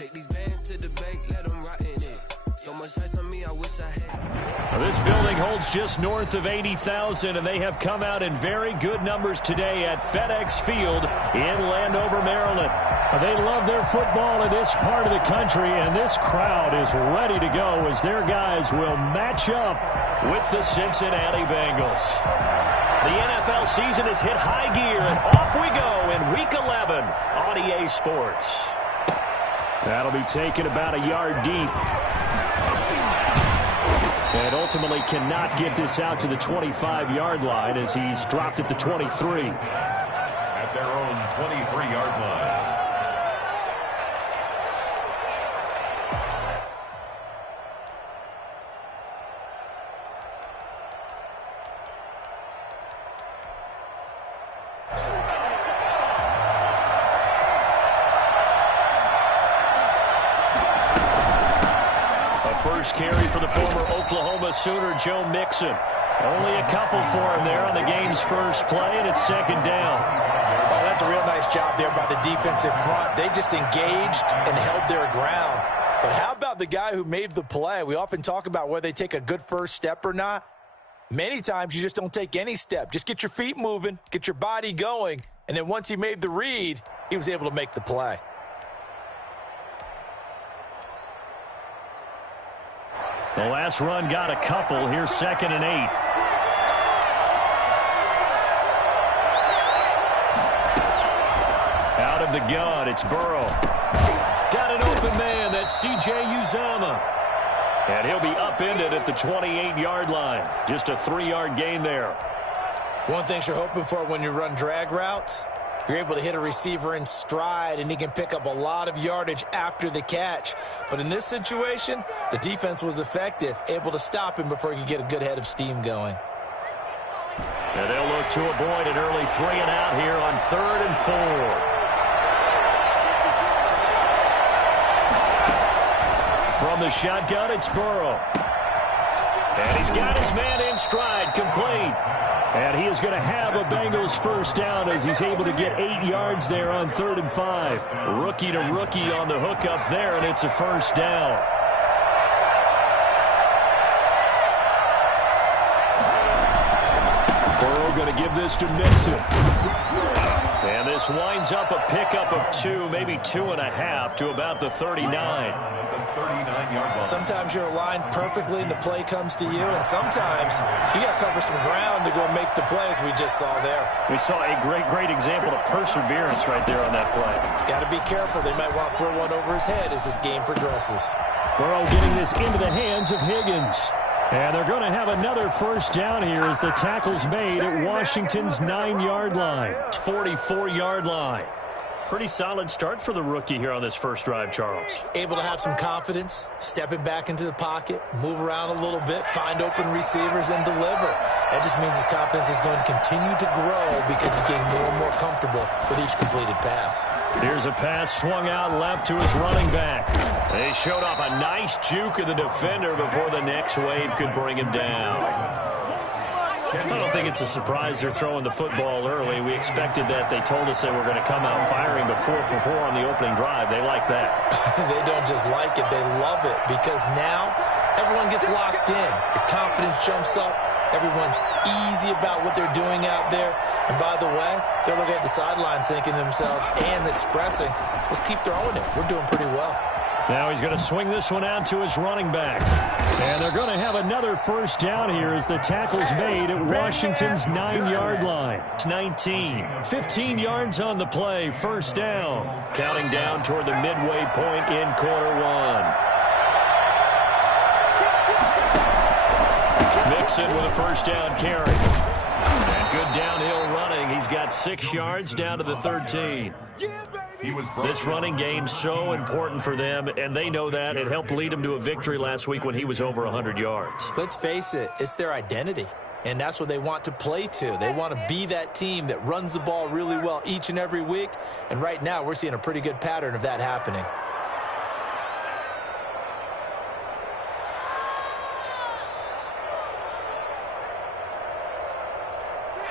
Take these bands to the bank, let them rot in it. So much ice on me, I wish I had. This building holds just north of 80,000, and they have come out in very good numbers today at FedEx Field in Landover, Maryland. They love their football in this part of the country, and this crowd is ready to go as their guys will match up with the Cincinnati Bengals. The NFL season has hit high gear, and off we go in Week 11 on EA Sports. That'll be taken about a yard deep. And ultimately cannot get this out to the 25-yard line as he's dropped at the 23. At their own 23-yard line. First carry for the former Oklahoma Sooner, Joe Mixon. Only a couple for him there on the game's first play, and it's second down. Oh, that's a real nice job there by the defensive front. They just engaged and held their ground. But how about the guy who made the play? We often talk about whether they take a good first step or not. Many times you just don't take any step. Just get your feet moving, get your body going, and then once he made the read, he was able to make the play. The last run got a couple. Here's 2nd and 8. Out of the gun, it's Burrow. Got an open man. That's C.J. Uzomah. And he'll be upended at the 28-yard line. Just a 3-yard gain there. One thing you're hoping for when you run drag routes, you're able to hit a receiver in stride, and he can pick up a lot of yardage after the catch. But in this situation, the defense was effective, able to stop him before he could get a good head of steam going. And they'll look to avoid an early 3-and-out here on 3rd and 4. From the shotgun, it's Burrow. And he's got his man in stride, complete. And he is going to have a Bengals first down as he's able to get 8 yards there on 3rd and 5. Rookie to rookie on the hook up there, and it's a first down. Burrow going to give this to Mixon. And this winds up a pickup of 2, maybe 2.5 to about the 39. Sometimes you're aligned perfectly and the play comes to you, and sometimes you got to cover some ground to go make the play, as we just saw there. We saw a great example of perseverance right there on that play. Got to be careful. They might want to throw one over his head as this game progresses. Burrow getting this into the hands of Higgins. And they're going to have another first down here as the tackle's made at Washington's 9-yard line. 44-yard line. Pretty solid start for the rookie here on this first drive, Charles. Able to have some confidence, stepping back into the pocket, move around a little bit, find open receivers, and deliver. That just means his confidence is going to continue to grow because he's getting more and more comfortable with each completed pass. Here's a pass swung out left to his running back. They showed off a nice juke of the defender before the next wave could bring him down. I don't think it's a surprise they're throwing the football early. We expected that. They told us they were going to come out firing the 4 for 4 on the opening drive. They like that. They don't just like it. They love it because now everyone gets locked in. Your confidence jumps up. Everyone's easy about what they're doing out there. And by the way, they're looking at the sideline thinking to themselves and expressing, let's keep throwing it. We're doing pretty well. Now he's going to swing this one out to his running back. And they're going to have another first down here as the tackle's made at Washington's 9-yard line. It's 19. 15 yards on the play. First down. Counting down toward the midway point in quarter 1. Mixon with a first down carry. And good downhill running. He's got 6 yards down to the 13. This running game so important for them, and they know that. It helped lead them to a victory last week when he was over 100 yards. Let's face it, it's their identity, and that's what they want to play to. They want to be that team that runs the ball really well each and every week, and right now we're seeing a pretty good pattern of that happening.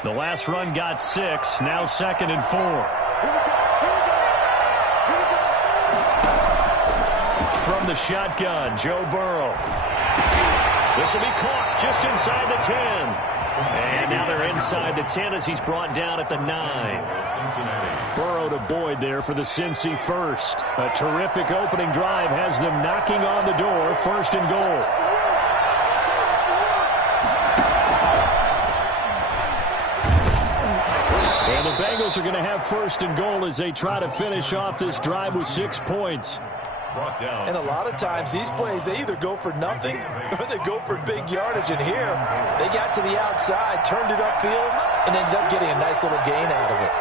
The last run got 6, now 2nd and 4. from the shotgun, Joe Burrow. This will be caught just inside the 10. And now they're inside the 10 as he's brought down at the 9. Burrow to Boyd there for the Cincy first. A terrific opening drive has them knocking on the door, 1st and goal. And the Bengals are going to have 1st and goal as they try to finish off this drive with 6 points. And a lot of times these plays, they either go for nothing or they go for big yardage. And here, they got to the outside, turned it upfield, and ended up getting a nice little gain out of it.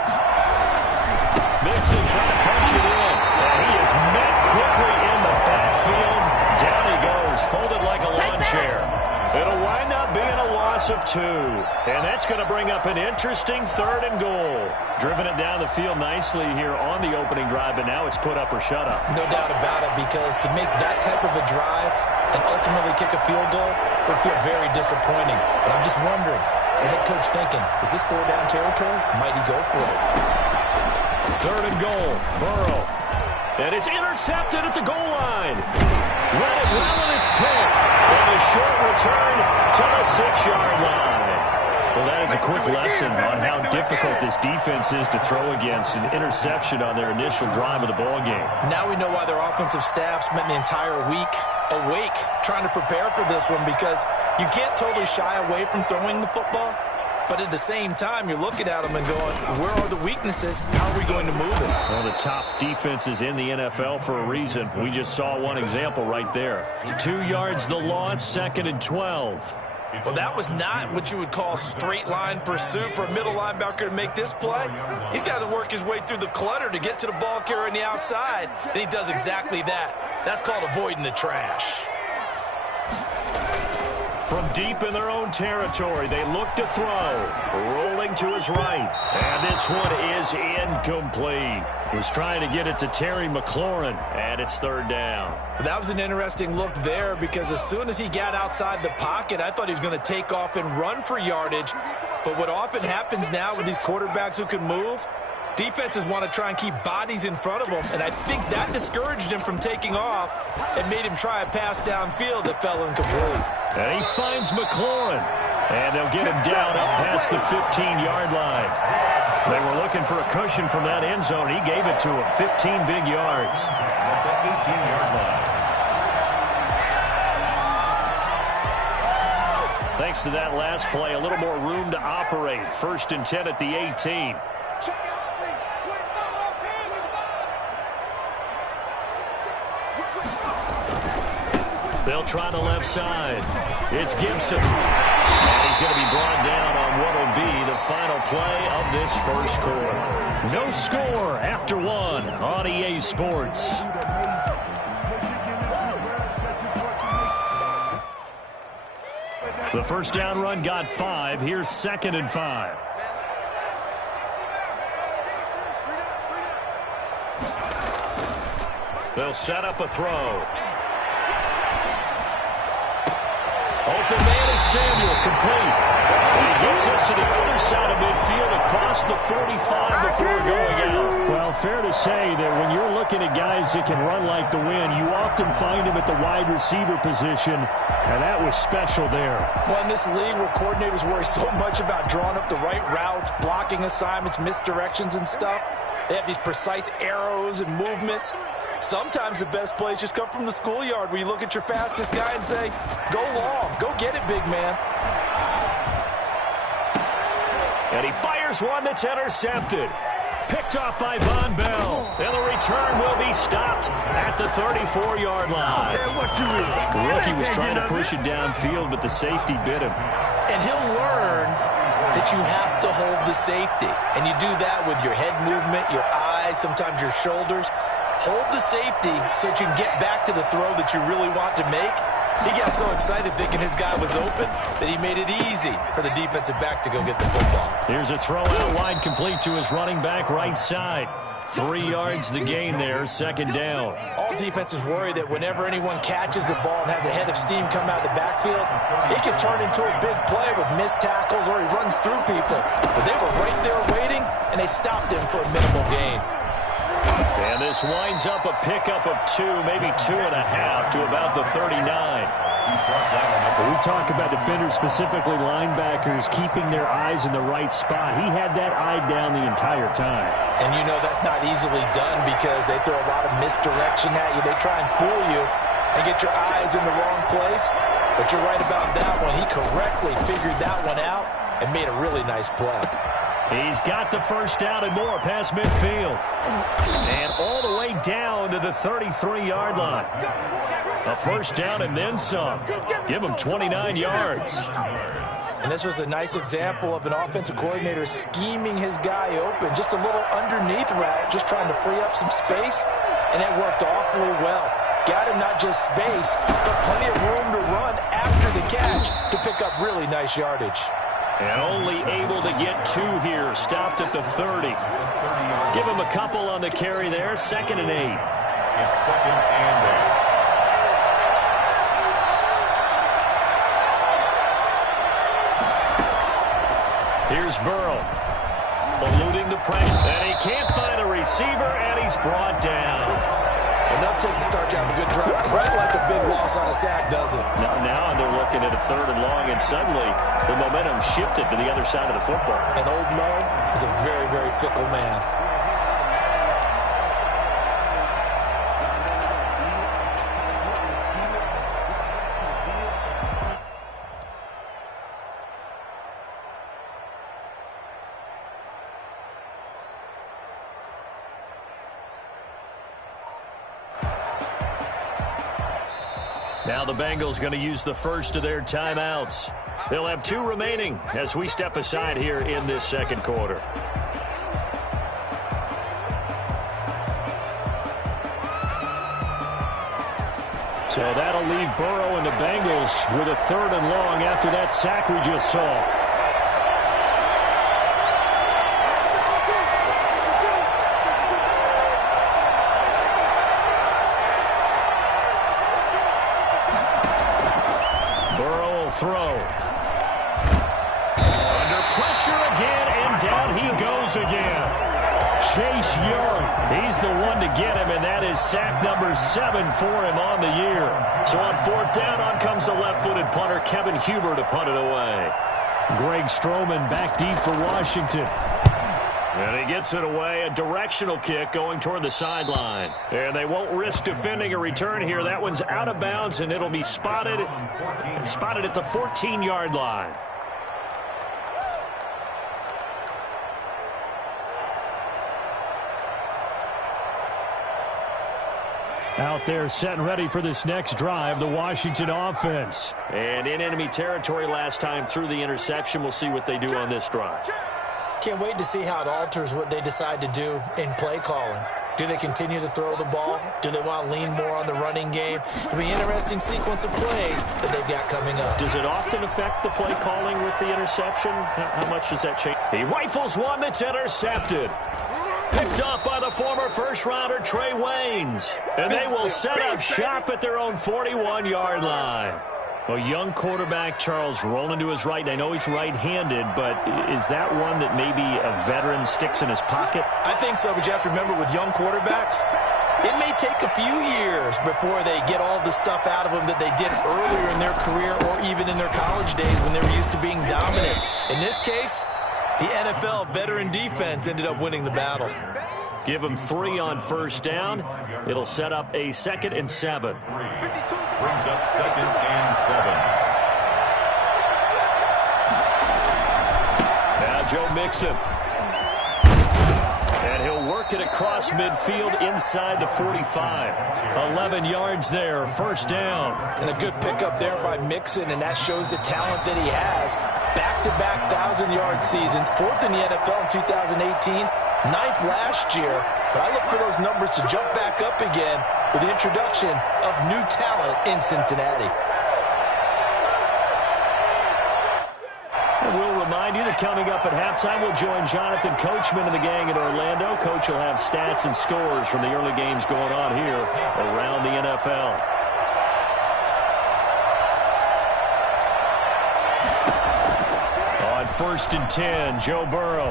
Mixon trying to punch it in. And he is met quickly in the backfield. Down he goes, folded like a lawn chair. It'll wind up being a loss of 2. And that's going to bring up an interesting 3rd and goal. Driven it down the field nicely here on the opening drive, but now it's put up or shut up. No doubt about it, because to make that type of a drive and ultimately kick a field goal would feel very disappointing. But I'm just wondering, is the head coach thinking, is this 4-down territory? Might he go for it? 3rd and goal, Burrow. And it's intercepted at the goal line. Run it well, and it's picked. And a short return to the 6-yard line. Well, that is a quick lesson on how difficult this defense is to throw against. An interception on their initial drive of the ball game. Now we know why their offensive staff spent the entire week awake trying to prepare for this one, because you can't totally shy away from throwing the football. But at the same time, you're looking at them and going, where are the weaknesses? How are we going to move it? Well, the top defenses in the NFL for a reason. We just saw one example right there. 2 yards the loss, 2nd and 12. Well, that was not what you would call straight line pursuit for a middle linebacker to make this play. He's got to work his way through the clutter to get to the ball carrier on the outside, and he does exactly that. That's called avoiding the trash. From deep in their own territory, they look to throw. Rolling to his right. And this one is incomplete. Was trying to get it to Terry McLaurin, and it's 3rd down. That was an interesting look there, because as soon as he got outside the pocket, I thought he was going to take off and run for yardage. But what often happens now with these quarterbacks who can move, defenses want to try and keep bodies in front of them, and I think that discouraged him from taking off and made him try a pass downfield that fell incomplete. And he finds McLaurin, and they'll get him down up past the 15-yard line. They were looking for a cushion from that end zone. He gave it to him, 15 big yards. At the 18-yard line. Thanks to that last play, a little more room to operate. 1st and 10 at the 18. They'll try the left side. It's Gibson. And he's going to be brought down on what will be the final play of this 1st quarter. No score after 1 on EA Sports. The 1st down run got 5. Here's 2nd and 5. They'll set up a throw. Open man is Samuel, complete. And he gets us to the other side of midfield across the 45 before going out. Well, fair to say that when you're looking at guys that can run like the wind, you often find him at the wide receiver position, and that was special there. Well, in this league where coordinators worry so much about drawing up the right routes, blocking assignments, misdirections and stuff, they have these precise arrows and movements. Sometimes the best plays just come from the schoolyard where you look at your fastest guy and say, go long, go get it, big man. And he fires one that's intercepted. Picked off by Von Bell. And the return will be stopped at the 34-yard line. The rookie was trying to push it downfield, but the safety bit him. And he'll learn that you have to hold the safety. And you do that with your head movement, your eyes, sometimes your shoulders. Hold the safety so that you can get back to the throw that you really want to make. He got so excited thinking his guy was open that he made it easy for the defensive back to go get the football. Here's a throw out wide, complete to his running back right side. 3 yards the gain there, 2nd down. All defenses worry that whenever anyone catches the ball and has a head of steam come out of the backfield, it can turn into a big play with missed tackles or he runs through people. But they were right there waiting, and they stopped him for a minimal gain. And this winds up a pickup of 2, maybe 2.5 to about the 39. We talk about defenders, specifically linebackers, keeping their eyes in the right spot. He had that eye down the entire time. And you know that's not easily done because they throw a lot of misdirection at you. They try and fool you and get your eyes in the wrong place. But you're right about that one. He correctly figured that one out and made a really nice play. He's got the first down and more past midfield. And all the way down to the 33-yard line. A first down and then some. Give him 29 yards. And this was a nice example of an offensive coordinator scheming his guy open. Just a little underneath route, just trying to free up some space. And it worked awfully well. Got him not just space, but plenty of room to run after the catch to pick up really nice yardage. And only able to get 2 here. Stopped at the 30. Give him a couple on the carry there. 2nd and 8. It's 2nd and 8. Here's Burrow. Eluding the pressure. And he can't find a receiver, and he's brought down. Enough takes a start to have a good drive. Quite like a big loss on a sack, does it? Now they're looking at a 3rd and long, and suddenly the momentum shifted to the other side of the football. And old Mo is a very, very fickle man. Now the Bengals going to use the first of their timeouts. They'll have 2 remaining as we step aside here in this 2nd quarter. So that'll leave Burrow and the Bengals with a 3rd and long after that sack we just saw. Throw. Under pressure again, and down he goes again. Chase Young, he's the one to get him, and that is sack number 7 for him on the year. So on 4th down, on comes the left-footed punter, Kevin Huber, to punt it away. Greg Stroman back deep for Washington. And he gets it away, a directional kick going toward the sideline. And they won't risk defending a return here. That one's out of bounds, and it'll be spotted at the 14-yard line. Out there set and ready for this next drive, the Washington offense. And in enemy territory last time through the interception. We'll see what they do on this drive. Can't wait to see how it alters what they decide to do in play calling. Do they continue to throw the ball? Do they want to lean more on the running game? It'll be an interesting sequence of plays that they've got coming up. Does it often affect the play calling with the interception? How much does that change? He rifles one that's intercepted. Picked off by the former first-rounder Trey Waynes. And they will set up shop at their own 41-yard line. A young quarterback, Charles, rolling to his right. I know he's right-handed, but is that one that maybe a veteran sticks in his pocket? I think so, but you have to remember with young quarterbacks, it may take a few years before they get all the stuff out of them that they did earlier in their career or even in their college days when they were used to being dominant. In this case, the NFL veteran defense ended up winning the battle. Give them 3 on 1st down. It'll set up a 2nd and 7. Brings up 2nd and 7. Now Joe Mixon. And he'll work it across midfield inside the 45. 11 yards there, 1st down. And a good pickup there by Mixon, and that shows the talent that he has. Back-to-back 1,000-yard seasons, 4th in the NFL in 2018. 9th last year, but I look for those numbers to jump back up again with the introduction of new talent in Cincinnati. And we'll remind you that coming up at halftime, we'll join Jonathan Coachman and the gang in Orlando. Coach will have stats and scores from the early games going on here around the NFL. On 1st and 10, Joe Burrow.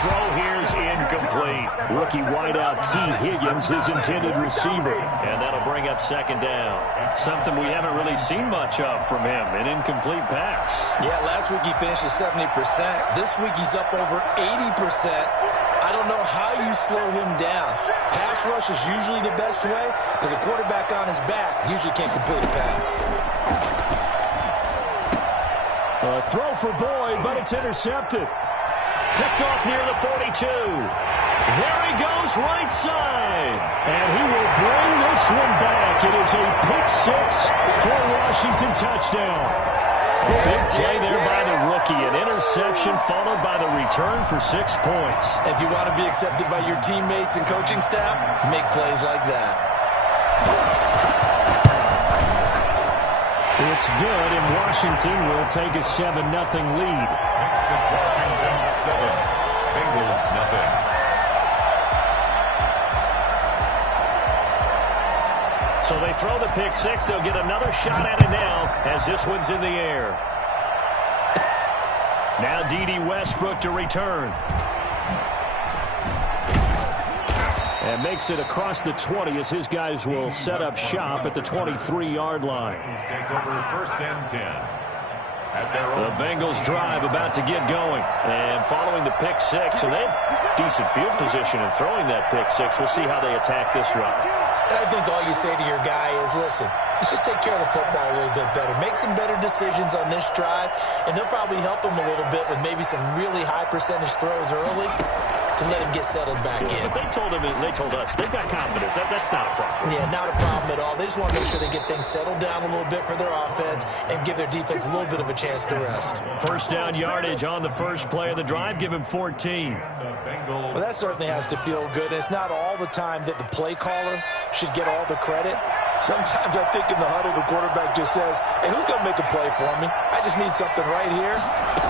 throw here's incomplete. Rookie wideout T. Higgins, his intended receiver. And that'll bring up second down. Something we haven't really seen much of from him, an incomplete pass. Yeah, last week he finished at 70%. This week he's up over 80%. I don't know how you slow him down. Pass rush is usually the best way because a quarterback on his back usually can't complete a pass. A throw for Boyd, but it's intercepted. Picked off near the 42. There he goes, right side. And he will bring this one back. It is a pick six for a Washington touchdown. A big play there by the rookie. An interception followed by the return for 6 points. If you want to be accepted by your teammates and coaching staff, make plays like that. It's good, and Washington will take a 7-0 lead. Washington 7, Bengals nothing. So they throw the pick six. They'll get another shot at it now as this one's in the air. Now D.D. Westbrook to return. And makes it across the 20 as his guys will set up shop at the 23-yard line. Take over first and 10. The Bengals drive about to get going. And following the pick six, and they have decent field position in throwing that pick six. We'll see how they attack this drive. And I think all you say to your guy is, listen, let's just take care of the football a little bit better. Make some better decisions on this drive, and they'll probably help him a little bit with maybe some really high percentage throws early to let him get settled back in. But they told us, they've got confidence. That's not a problem. Yeah, not a problem at all. They just want to make sure they get things settled down a little bit for their offense and give their defense a little bit of a chance to rest. First down yardage on the first play of the drive. Give him 14. Well, that certainly has to feel good. It's not all the time that the play caller should get all the credit. Sometimes I think in the huddle, the quarterback just says, hey, who's going to make a play for me? I just need something right here.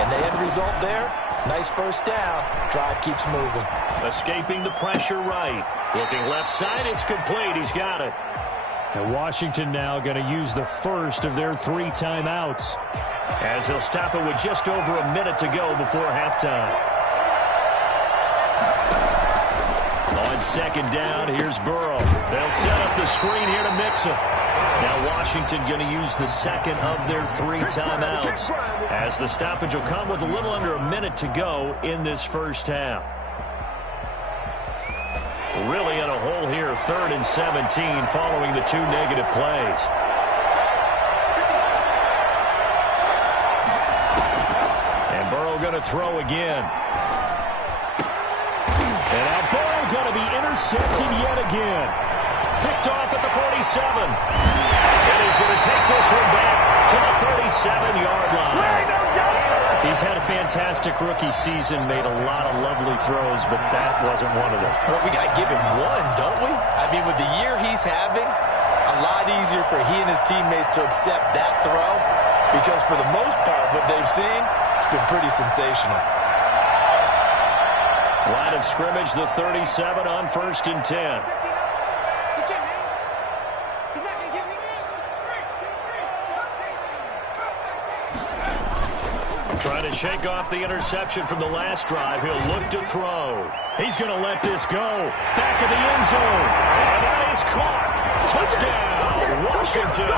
And the end result there, nice first down. Drive keeps moving. Escaping the pressure right. Looking left side, it's complete. He's got it. And Washington now going to use the first of their 3 timeouts, as they'll stop it with just over a minute to go before halftime. On second down, here's Burrow. They'll set up the screen here to Mixon. Now Washington going to use the second of their 3 timeouts, as the stoppage will come with a little under a minute to go in this first half. Really in a hole here, 3rd and 17 following the 2 negative plays. And Burrow going to throw again. And now Burrow going to be intercepted yet again. Picked off at the 47. And he's going to take this one back to the 37-yard line. He's had a fantastic rookie season, made a lot of lovely throws, but that wasn't one of them. Well, we got to give him one, don't we? I mean, with the year he's having, a lot easier for he and his teammates to accept that throw, because for the most part, what they've seen, it's been pretty sensational. Line of scrimmage, the 37 on 1st and 10. Trying to shake off the interception from the last drive. He'll look to throw. He's going to let this go. Back of the end zone. And that is caught. Touchdown, Washington.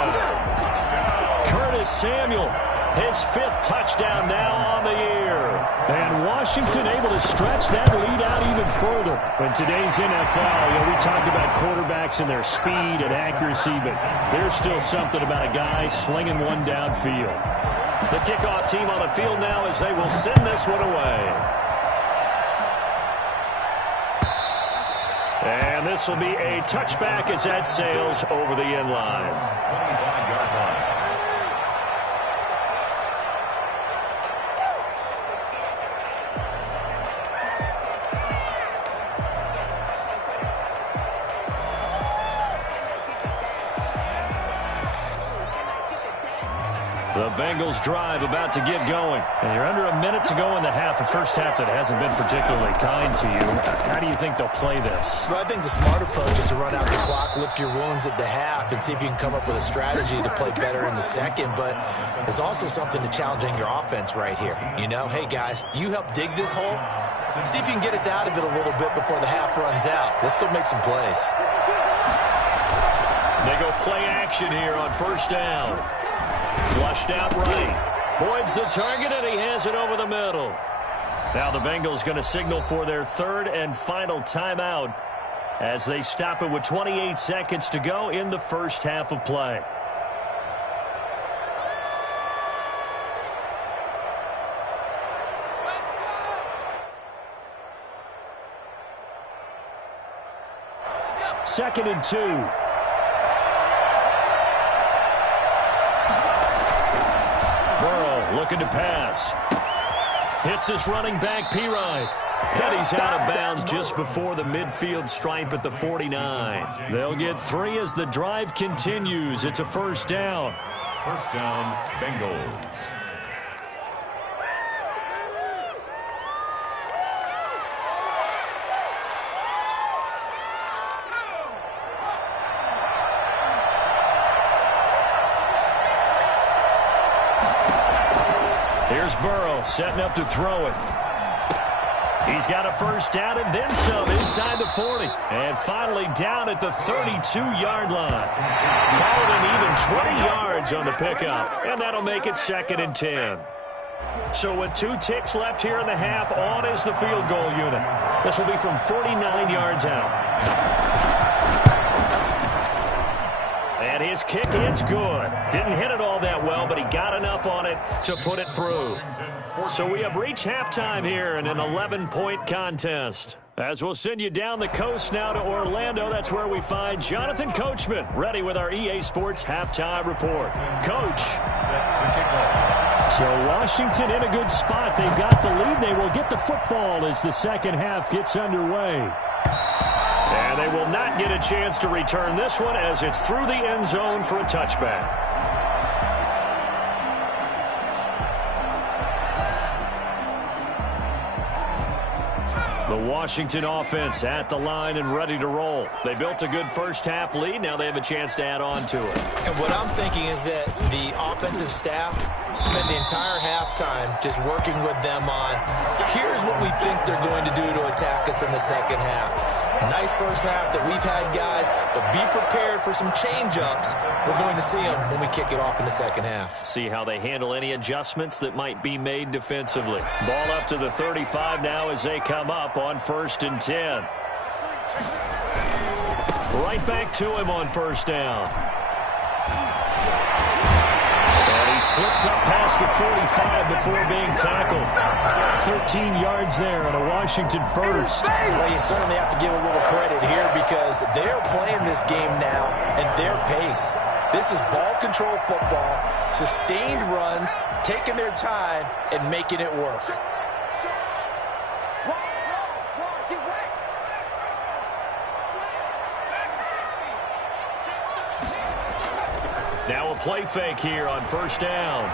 Curtis Samuel, his 5th touchdown now on the year. And Washington able to stretch that lead out even further. In today's NFL, we talk about quarterbacks and their speed and accuracy, but there's still something about a guy slinging one downfield. The kickoff team on the field now as they will send this one away. And this will be a touchback as that sails over the end line. 25-yard line. The Bengals drive about to get going. And you're under a minute to go in the half. A first half that hasn't been particularly kind to you. How do you think they'll play this? Well, I think the smart approach is to run out the clock, lick your wounds at the half, and see if you can come up with a strategy to play better in the second. But there's also something to challenging your offense right here. You know, hey, guys, you help dig this hole. See if you can get us out of it a little bit before the half runs out. Let's go make some plays. They go play action here on first down. Flushed out right. Boyd's the target, and he has it over the middle. Now the Bengals going to signal for their third and final timeout as they stop it with 28 seconds to go in the first half of play. Second and 2. Looking to pass. Hits his running back, Pirine. And he's out of bounds just before the midfield stripe at the 49. They'll get 3 as the drive continues. It's a first down. First down, Bengals. Here's Burrow setting up to throw it. He's got a first down and then some inside the 40. And finally down at the 32-yard line. Call it an even 20 yards on the pickup. And that'll make it second and 10. So with 2 ticks left here in the half, on is the field goal unit. This will be from 49 yards out. And his kick is good. Didn't hit it all that well, but he got enough on it to put it through. So we have reached halftime here in an 11-point contest. As we'll send you down the coast now to Orlando, that's where we find Jonathan Coachman, ready with our EA Sports halftime report. Coach. So Washington in a good spot. They've got the lead. They will get the football as the second half gets underway. And they will not get a chance to return this one as it's through the end zone for a touchback. The Washington offense at the line and ready to roll. They built a good first half lead. Now they have a chance to add on to it. And what I'm thinking is that the offensive staff spent the entire halftime just working with them on, here's what we think they're going to do to attack us in the second half. Nice first half that we've had, guys, but be prepared for some change-ups. We're going to see them when we kick it off in the second half. See how they handle any adjustments that might be made defensively. Ball up to the 35 now as they come up on first and 10. Right back to him on first down. And he slips up past the 45 before being tackled. 13 yards there and a Washington first. Well, you certainly have to give a little credit here because they're playing this game now at their pace. This is ball control football, sustained runs, taking their time, and making it work. Now a play fake here on first down.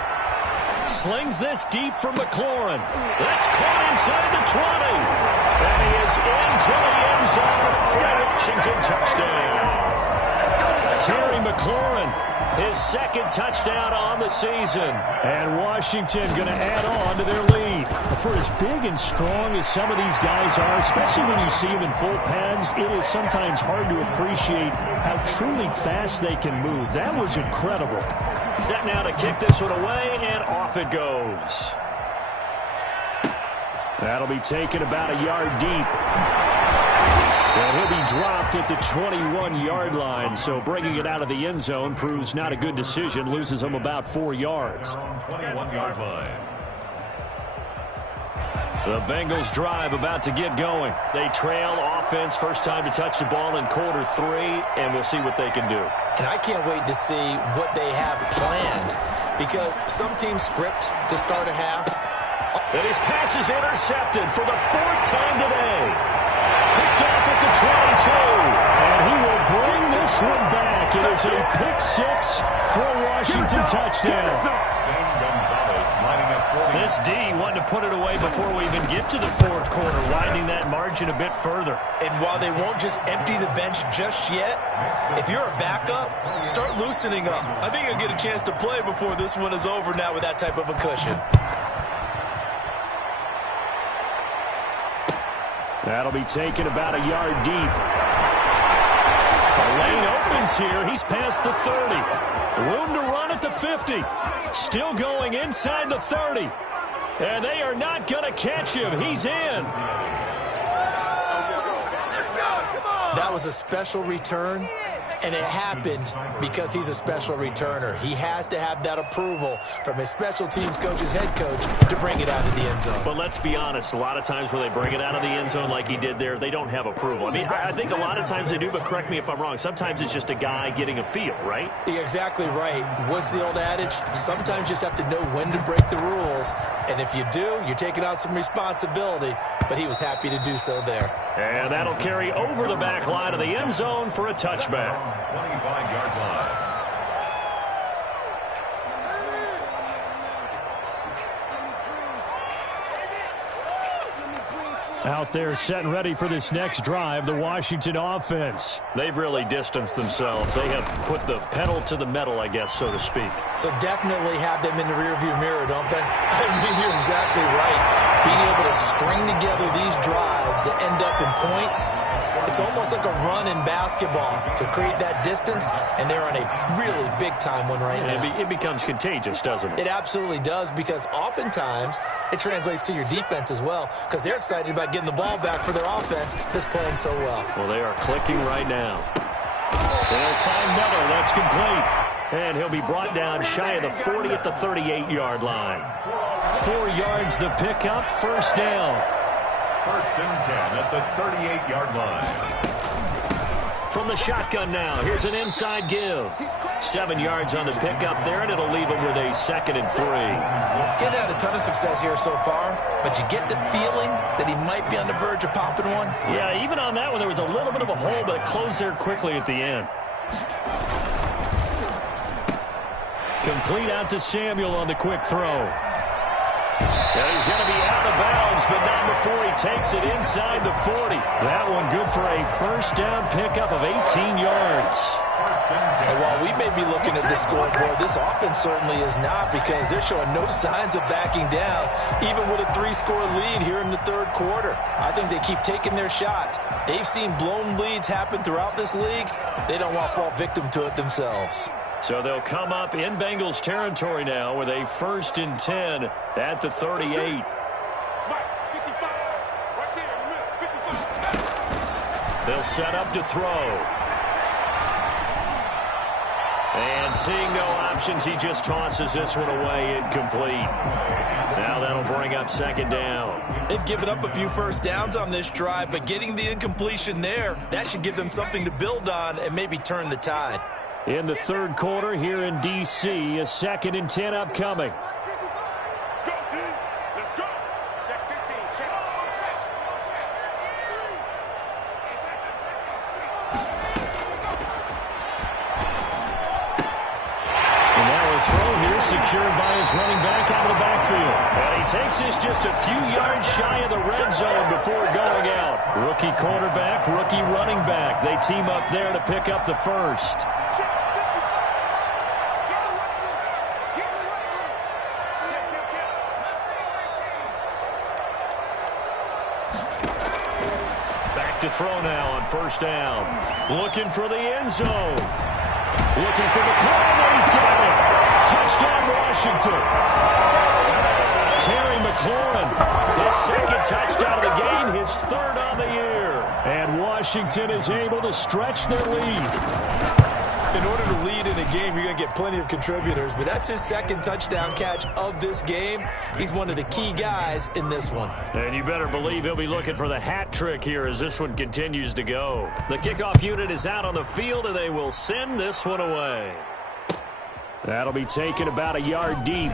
Slings this deep from McLaurin. That's caught inside the 20. And he is into the end zone for a Washington touchdown. Terry McLaurin, his second touchdown on the season. And Washington going to add on to their lead. For as big and strong as some of these guys are, especially when you see them in full pads, it is sometimes hard to appreciate how truly fast they can move. That was incredible. Set now to kick this one away, and off it goes. That'll be taken about a yard deep. And he'll be dropped at the 21-yard line, so bringing it out of the end zone proves not a good decision, loses him about 4 yards. 21-yard line. The Bengals drive about to get going. They trail offense, first time to touch the ball in quarter 3, and we'll see what they can do. And I can't wait to see what they have planned because some teams script to start a half. And his pass is intercepted for the 4th time today. Picked off at the 22. And he will bring this one back. It is is a pick six for a Washington touchdown. Gonzalez lining up for This D wanted to put it away before we even get to the fourth quarter, widening that margin a bit further. And while they won't just empty the bench just yet, if you're a backup, start loosening up. I think you'll get a chance to play before this one is over now with that type of a cushion. That'll be taken about a yard deep. The lane opens here. He's past the 30. Room to run at the 50. Still going inside the 30. And they are not going to catch him. He's in. That was a special return, and it happened because he's a special returner. He has to have that approval from his special teams coach's head coach to bring it out of the end zone. But let's be honest, a lot of times when they bring it out of the end zone like he did there, they don't have approval. I mean, I think a lot of times they do, but correct me if I'm wrong. Sometimes it's just a guy getting a feel, right? You're exactly right. What's the old adage? Sometimes you just have to know when to break the rules. And if you do, you're taking on some responsibility. But he was happy to do so there. And that'll carry over the back line of the end zone for a touchback. 25-yard line. Out there set and ready for this next drive, the Washington offense. They've really distanced themselves. They have put the pedal to the metal, I guess, so to speak. So definitely have them in the rearview mirror, don't they? I mean, you're exactly right. Being able to string together these drives that end up in points, it's almost like a run in basketball to create that distance, and they're on a really big-time one right now. It becomes contagious, doesn't it? It absolutely does, because oftentimes it translates to your defense as well, because they're excited about getting the ball back for their offense that's playing so well. Well, they are clicking right now. They'll find Miller. That's complete. And he'll be brought down shy of the 40 at the 38-yard line. 4 yards the pickup, first down. First and 10 at the 38-yard line. From the shotgun now, here's an inside give. 7 yards on the pickup there, and it'll leave him with a 2nd and 3. He's had a ton of success here so far, but you get the feeling that he might be on the verge of popping one. Yeah, even on that one, there was a little bit of a hole, but it closed there quickly at the end. Complete out to Samuel on the quick throw. And he's going to be out of bounds, but not before he takes it inside the 40. That one good for a first down pickup of 18 yards. And while we may be looking at the scoreboard, this offense certainly is not, because they're showing no signs of backing down, even with a 3-score lead here in the third quarter. I think they keep taking their shots. They've seen blown leads happen throughout this league. They don't want to fall victim to it themselves. So they'll come up in Bengals territory now with a 1st and 10 at the 38. They'll set up to throw. And seeing no options, he just tosses this one away, incomplete. Now that'll bring up 2nd down. They've given up a few first downs on this drive, but getting the incompletion there, that should give them something to build on and maybe turn the tide. In the third quarter here in D.C., a 2nd and 10 upcoming. Let's go. Check 15. Check. And now a throw here secured by his running back out of the backfield. And he takes this just a few yards shy of the red zone before going out. Rookie quarterback, rookie running back. They team up there to pick up the first. To throw now on first down. Looking for the end zone. Looking for McLaurin. He's got it. Touchdown, Washington. Terry McLaurin, his 2nd touchdown of the game, his 3rd on the year. And Washington is able to stretch their lead. In order to lead in a game, you're going to get plenty of contributors, but that's his 2nd touchdown catch of this game. He's one of the key guys in this one. And you better believe he'll be looking for the hat trick here as this one continues to go. The kickoff unit is out on the field, and they will send this one away. That'll be taken about a yard deep.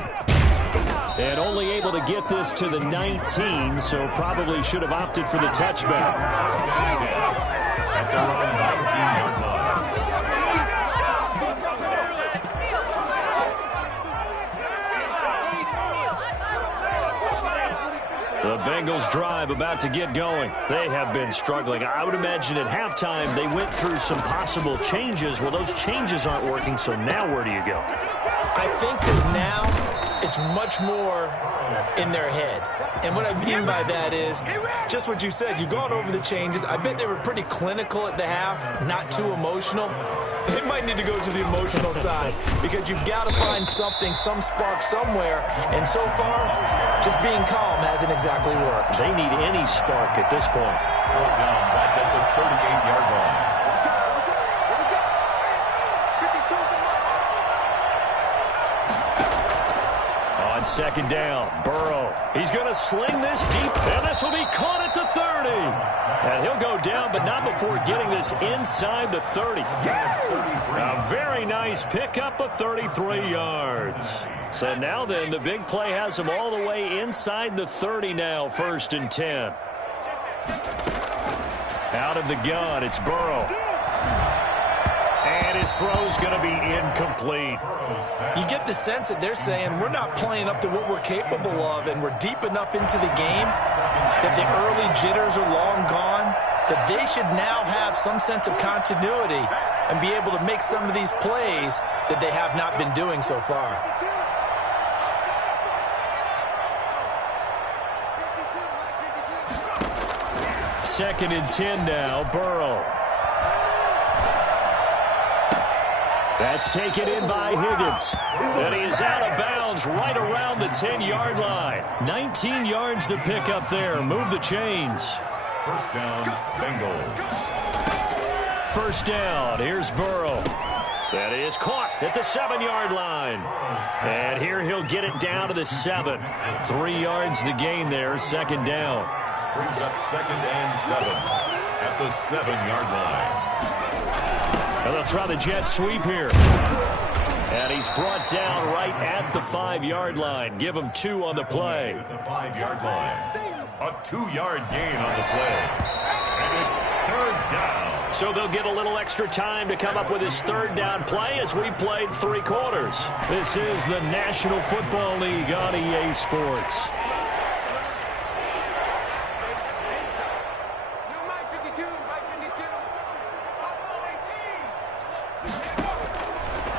And only able to get this to the 19, so probably should have opted for the touchback. At the 19-yard line. Bengals drive about to get going. They have been struggling. I would imagine at halftime they went through some possible changes. Well, those changes aren't working, so now where do you go? I think that now it's much more in their head. And what I mean by that is just what you said. You've gone over the changes. I bet they were pretty clinical at the half, not too emotional. They might need to go to the emotional side because you've got to find something, some spark somewhere. And so far, just being calm hasn't exactly worked. They need any spark at this point. Down back at the 38-yard line. On second down, Burrow. He's going to sling this deep, and this will be caught at the 30. And he'll go down, but not before getting this inside the 30. A very nice pickup of 33 yards. So now then, the big play has him all the way inside the 30 now, 1st and 10. Out of the gun, it's Burrow. And his throw's going to be incomplete. You get the sense that they're saying we're not playing up to what we're capable of, and we're deep enough into the game that the early jitters are long gone, that they should now have some sense of continuity and be able to make some of these plays that they have not been doing so far. Second and 10 now, Burrow. That's taken in by Higgins. And he is out of bounds right around the 10-yard line. 19 yards to pick up there. Move the chains. First down, Bengals. First down. Here's Burrow. That is caught at the 7-yard line. And here he'll get it down to the 7. 3 yards the gain there. Second down. Brings up 2nd and 7 at the 7-yard line. And they'll try the jet sweep here. And he's brought down right at the 5-yard line. Give him 2 on the play. At the 5-yard line. A 2-yard gain on the play. And it's 3rd down. So they'll get a little extra time to come up with his 3rd down play as we played 3 quarters. This is the National Football League on EA Sports.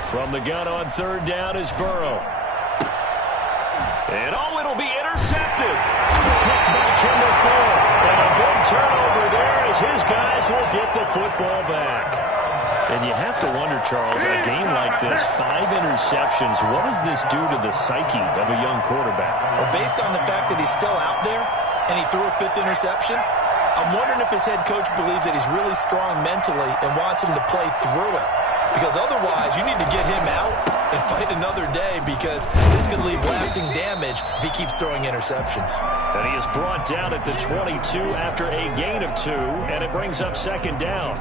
From the gun on 3rd down is Burrow. And oh, it'll be intercepted. Picked by Kendall Fuller. And a big turnover there as his guys will get the football back. And you have to wonder, Charles, a game like this, 5 interceptions, what does this do to the psyche of a young quarterback? Well, based on the fact that he's still out there and he threw a 5th interception, I'm wondering if his head coach believes that he's really strong mentally and wants him to play through it. Because otherwise, you need to get him out and fight another day because this could leave lasting damage if he keeps throwing interceptions. And he is brought down at the 22 after a gain of 2, and it brings up 2nd down.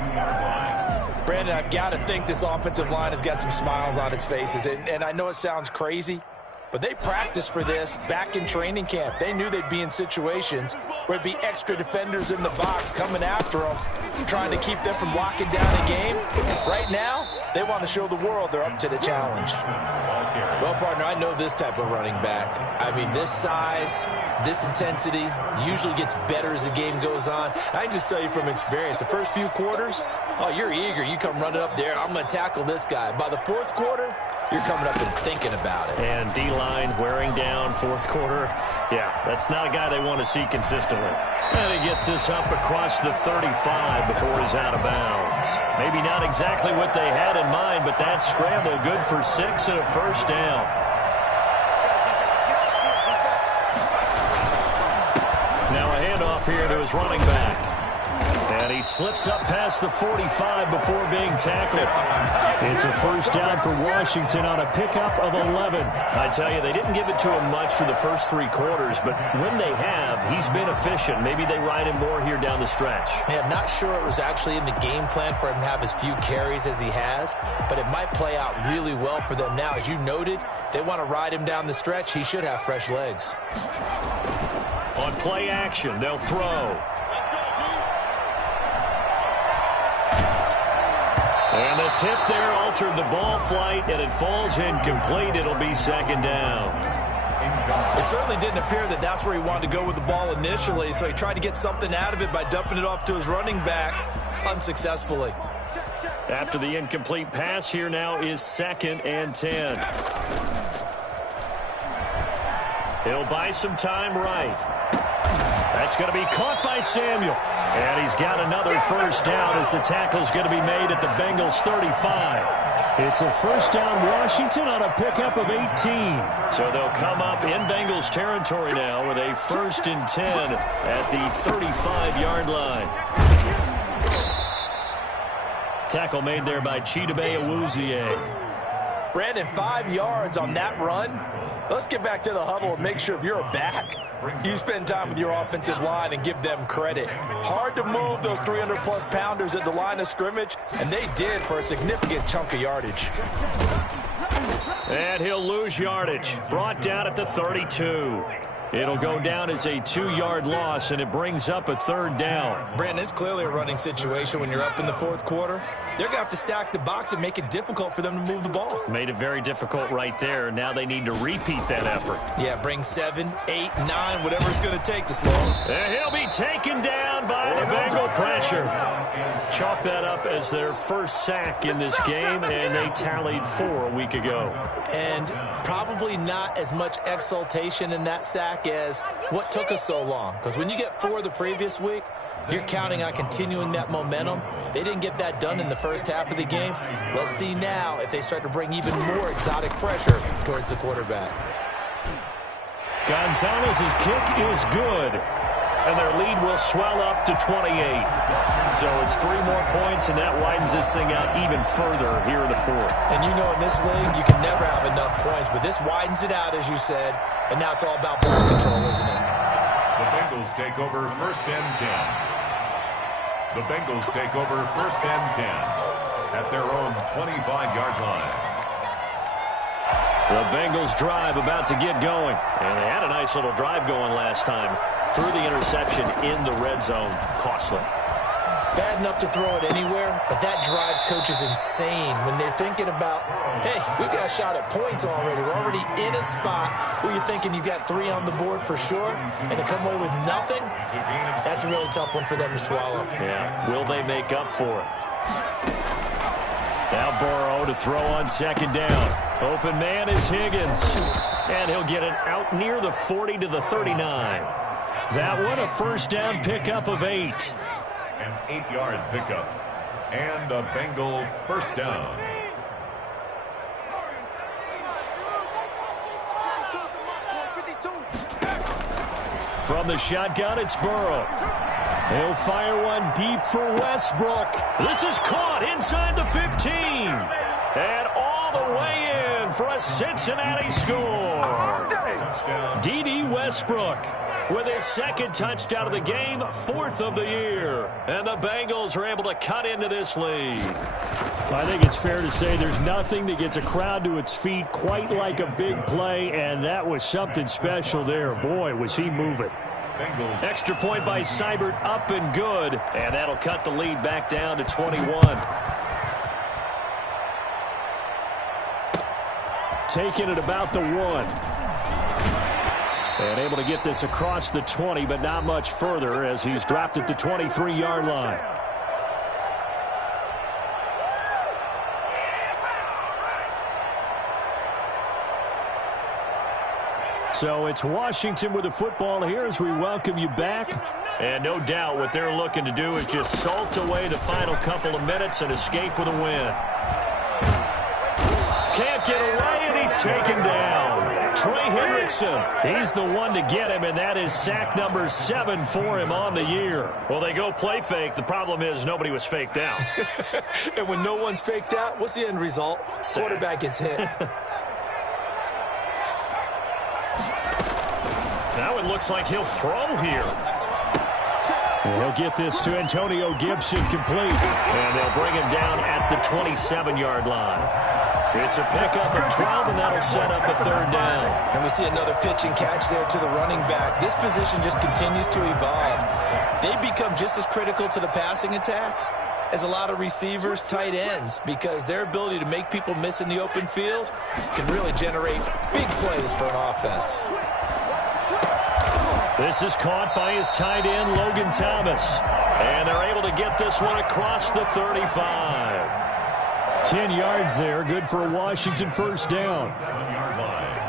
Brandon, I've got to think this offensive line has got some smiles on its faces. And I know it sounds crazy, but they practiced for this back in training camp. They knew they'd be in situations where it'd be extra defenders in the box coming after them, trying to keep them from locking down a game. Right now, they want to show the world they're up to the challenge. Well, partner, I know this type of running back. I mean, this size, this intensity usually gets better as the game goes on. I can just tell you from experience, the first few quarters, oh, you're eager. You come running up there, I'm going to tackle this guy. By the 4th quarter, you're coming up and thinking about it. And D-line wearing down 4th quarter. Yeah, that's not a guy they want to see consistently. And he gets this up across the 35 before he's out of bounds. Maybe not exactly what they had in mind, but that scramble good for 6 and a 1st down. Now a handoff here to his running back. And he slips up past the 45 before being tackled. It's a 1st down for Washington on a pickup of 11. I tell you, they didn't give it to him much for the first 3 quarters, but when they have, he's been efficient. Maybe they ride him more here down the stretch. Yeah, I'm not sure it was actually in the game plan for him to have as few carries as he has, but it might play out really well for them now. As you noted, if they want to ride him down the stretch, he should have fresh legs. On play action, they'll throw. And the tip there altered the ball flight, and it falls incomplete. It'll be 2nd down. It certainly didn't appear that that's where he wanted to go with the ball initially, so he tried to get something out of it by dumping it off to his running back unsuccessfully. After the incomplete pass, here now is 2nd and 10. He'll buy some time right. That's going to be caught by Samuel. And he's got another first down as the tackle's going to be made at the Bengals 35. It's a first down Washington on a pickup of 18. So they'll come up in Bengals territory now with a 1st and 10 at the 35-yard line. Tackle made there by Chidobe Awuzie. Brandon, 5 yards on that run. Let's get back to the huddle and make sure if you're a back, you spend time with your offensive line and give them credit. Hard to move those 300-plus pounders at the line of scrimmage, and they did for a significant chunk of yardage. And he'll lose yardage. Brought down at the 32. It'll go down as a 2-yard loss, and it brings up a 3rd down. Brandon, it's clearly a running situation when you're up in the 4th quarter. They're going to have to stack the box and make it difficult for them to move the ball. Made it very difficult right there. Now they need to repeat that effort. Yeah, bring 7, 8, 9, whatever it's going to take to slow him. And he'll be taken down by the Bengal pressure. Chalk that up as their first sack in this game, and they tallied 4 a week ago. And probably not as much exultation in that sack as what took us so long. Because when you get 4 the previous week, you're counting on continuing that momentum. They didn't get that done in the first half of the game. Let's see now if they start to bring even more exotic pressure towards the quarterback. Gonzalez's kick is good, and their lead will swell up to 28. So it's 3 more points, and that widens this thing out even further here in the 4th. And you know in this league, you can never have enough points, but this widens it out, as you said, and now it's all about ball control, isn't it? The Bengals take over 1st and 10. The Bengals take over 1st and 10 at their own 25-yard line. The Bengals drive about to get going. And they had a nice little drive going last time. Threw the interception in the red zone. Costly. Bad enough to throw it anywhere, but that drives coaches insane when they're thinking about, hey, we've got a shot at points already. We're already in a spot where you're thinking you got 3 on the board for sure, and to come away with nothing, that's a really tough one for them to swallow. Yeah, will they make up for it? Now Burrow to throw on 2nd down. Open man is Higgins, and he'll get it out near the 40 to the 39. That one a first down pickup of 8. An 8-yard pickup. And a Bengal first down. From the shotgun, it's Burrow. He'll fire one deep for Westbrook. This is caught inside the 15. And all the way in for a Cincinnati score. D.D. Westbrook with his 2nd touchdown of the game, 4th of the year. And the Bengals are able to cut into this lead. I think it's fair to say there's nothing that gets a crowd to its feet quite like a big play, and that was something special there. Boy, was he moving. Bengals. Extra point by Seibert, up and good. And that'll cut the lead back down to 21. Taking it about the 1. And able to get this across the 20, but not much further as he's dropped at the 23-yard line. So it's Washington with the football here as we welcome you back. And no doubt what they're looking to do is just salt away the final couple of minutes and escape with a win. Can't get away, and he's taken down. Trey Hendrickson, he's the one to get him, and that is sack number 7 for him on the year. Well, they go play fake. The problem is nobody was faked out. And when no one's faked out, what's the end result? Sack. Quarterback gets hit. Now it looks like he'll throw here. And he'll get this to Antonio Gibson complete. And they'll bring him down at the 27-yard line. It's a pickup of 12, and that'll set up a 3rd down. And we see another pitch and catch there to the running back. This position just continues to evolve. They become just as critical to the passing attack as a lot of receivers, tight ends, because their ability to make people miss in the open field can really generate big plays for an offense. This is caught by his tight end, Logan Thomas. And they're able to get this one across the 35. 10 yards there, good for a Washington first down. 7-yard line.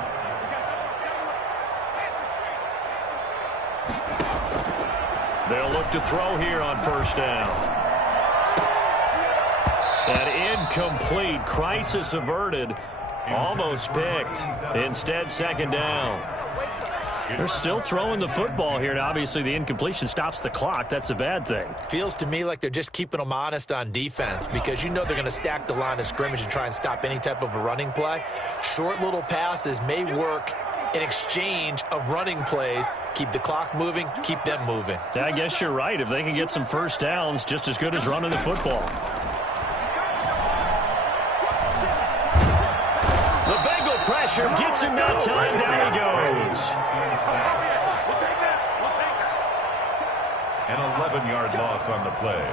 They'll look to throw here on first down. An incomplete, crisis averted, almost picked. Instead, second down. They're still throwing the football here, and obviously the incompletion stops the clock. That's a bad thing. Feels to me like they're just keeping them honest on defense because you know they're going to stack the line of scrimmage and try and stop any type of a running play. Short little passes may work in exchange of running plays. Keep the clock moving, keep them moving. I guess you're right. If they can get some first downs, just as good as running the football. The Bengal pressure gets him that time. Down he goes. An 11-yard loss on the play.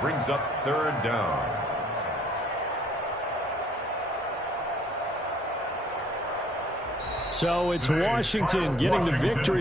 Brings up third down. So it's Washington getting the victory.